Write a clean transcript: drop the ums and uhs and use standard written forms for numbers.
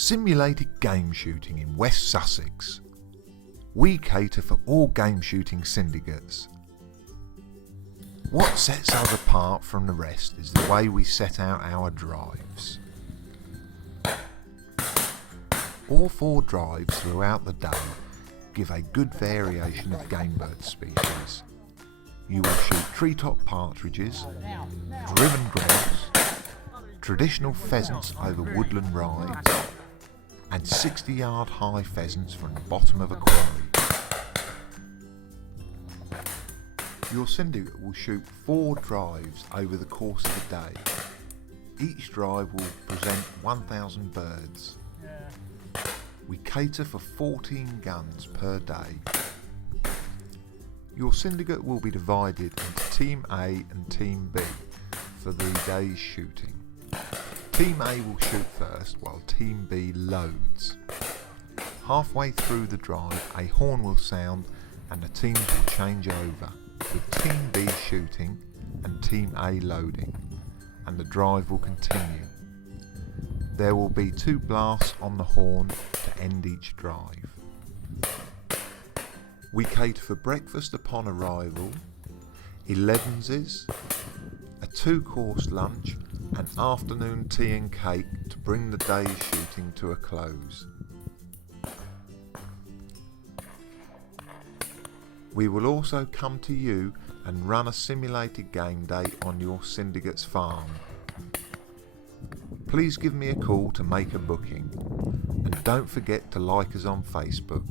Simulated game shooting in West Sussex. We cater for all game shooting syndicates. What sets us apart from the rest is the way we set out our drives. All 4 drives throughout the day give a good variation of game bird species. You will shoot treetop partridges, driven grouse, traditional pheasants over woodland rides, and 60-yard high pheasants from the bottom of a quarry. Your syndicate will shoot 4 drives over the course of the day. Each drive will present 1,000 birds. We cater for 14 guns per day. Your syndicate will be divided into Team A and Team B for the day's shooting. Team A will shoot first while Team B loads. Halfway through the drive, a horn will sound and the teams will change over, with Team B shooting and Team A loading, and the drive will continue. There will be 2 blasts on the horn to end each drive. We cater for breakfast upon arrival, 11s, a 2-course lunch, and afternoon tea and cake to bring the day's shooting to a close. We will also come to you and run a simulated game day on your syndicate's farm. Please give me a call to make a booking, and don't forget to like us on Facebook.